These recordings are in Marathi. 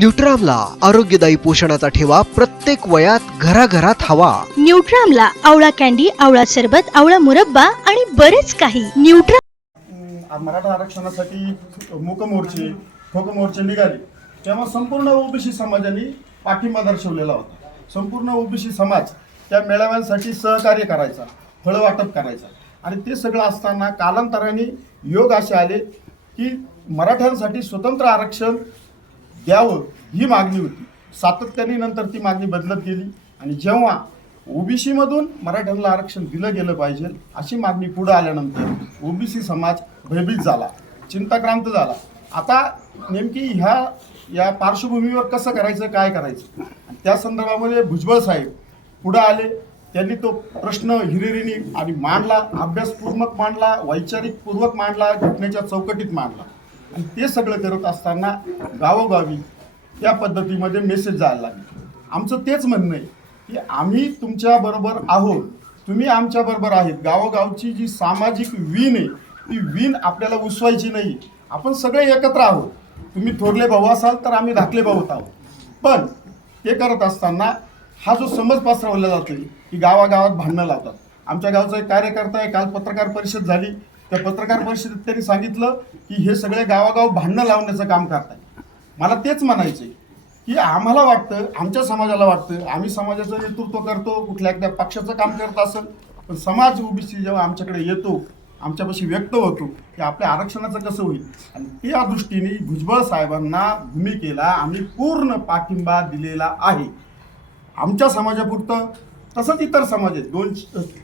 न्यूट्रामला आरोग्यदायी पोषणाचा ठेवा प्रत्येक वयात घराघरात हवा. न्यूट्रामला आवळा कॅन्डी आवळा सरबत आवळा मुरब्बा आणि बरेच काही. न्यूट्रा अं, मराठा आरक्षणासाठी मूक मोर्चे ठोक मोर्चे निघाले. तेव्हा संपूर्ण ओबीसी समाजाने पाठिंबा दर्शवलेला होता. संपूर्ण ओबीसी समाज त्या मेळाव्यांसाठी सहकार्य करायचा फळं वाटप करायचा. आणि ते सगळं असताना कालांतराने योग असे आले की मराठ्यांसाठी स्वतंत्र आरक्षण द्यावं ही मागणी होती. सातत्याने नंतर ती मागणी बदलत गेली आणि जेव्हा ओबीसीमधून मराठ्यांना आरक्षण दिलं गेलं पाहिजे अशी मागणी पुढं आल्यानंतर ओबीसी समाज भयभीत झाला चिंताक्रांत झाला. आता नेमकी ह्या या पार्श्वभूमीवर कसं करायचं काय करायचं? त्या संदर्भामध्ये भुजबळ साहेब पुढं आले. त्यांनी तो प्रश्न हिरिरीने आणि मांडला अभ्यासपूर्वक मांडला वैचारिकपूर्वक मांडला घटनेच्या चौकटीत मांडला. आणि ते सगळं करत असताना गावोगावी त्या पद्धतीमध्ये मेसेज जायला लागले. आमचं तेच म्हणणं आहे की आम्ही तुमच्याबरोबर आहोत. तुम्ही आमच्याबरोबर आहेत. गावोगावची जी सामाजिक वीण आहे ती वीण आपल्याला उसवायची नाही. आपण सगळे एकत्र आहोत. तुम्ही थोरले भाऊ असाल तर आम्ही धाकले भाऊ आहोत. पण ते करत असताना हा जो समज पसरवला जातो की गावागावात भांडणं लावतात. आमच्या गावचा एक कार्यकर्ता आहे काल पत्रकार परिषद झाली. त्या पत्रकार परिषदेत त्यांनी सांगितलं की हे सगळे गावागाव भांडणं लावण्याचं काम करताय मला तेच म्हणायचंय की आम्हाला वाटतं आमच्या समाजाला वाटतं आम्ही समाजाचं नेतृत्व करतो कुठल्या एकदा पक्षाचं काम करत असेल पण समाज ओबीसी जेव्हा आमच्याकडे येतो आमच्यापाशी व्यक्त होतो की आपल्या आरक्षणाचं कसं होईल? आणि त्या दृष्टीने भुजबळ साहेबांना भूमिकेला आम्ही पूर्ण पाठिंबा दिलेला आहे. आमच्या समाजापुरतं तसंच इतर समाज आहेत. दोन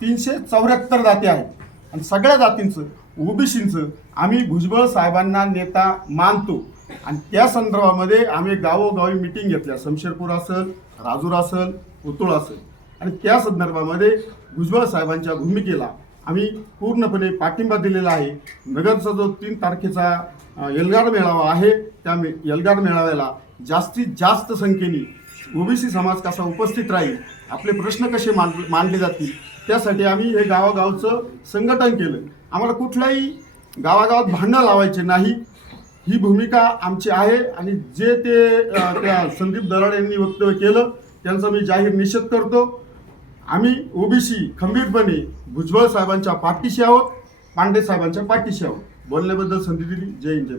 तीनशे चौऱ्याहत्तर जाती आहेत. आणि सगळ्या जातींचं ओबीसींचं आम्ही भुजबळ साहेबांना नेता मानतो. आणि त्या संदर्भामध्ये आम्ही गावोगावी मिटिंग घेतल्या. शमशेरपूर असेल राजूर असेल उतुळ असेल. आणि त्या संदर्भामध्ये भुजबळ साहेबांच्या भूमिकेला आम्ही पूर्णपणे पाठिंबा दिलेला आहे. नगरचा जो तीन तारखेचा एल्गार मेळावा आहे त्या मे एल्गार मेळाव्याला जास्तीत जास्त संख्येने ओबीसी समाज कसा उपस्थित राहील आपले प्रश्न कसे मान मांडले जातील त्यासाठी आम्ही हे गावागावचं संघटन केलं. आम्हाला कुठल्याही गावागावात भांडणं लावायचे नाही. ही भूमिका आमची आहे आणि जे ते त्या संदीप दराड यांनी वक्तव्य केलं त्यांचा मी जाहीर निषेध करतो. आम्ही ओबीसी खंबीरपणे भुजबळ साहेबांच्या पाठीशी आहोत पांडे साहेबांच्या पाठीशी आहोत. बोलण्याबद्दल संधी दिली जय हिंद जय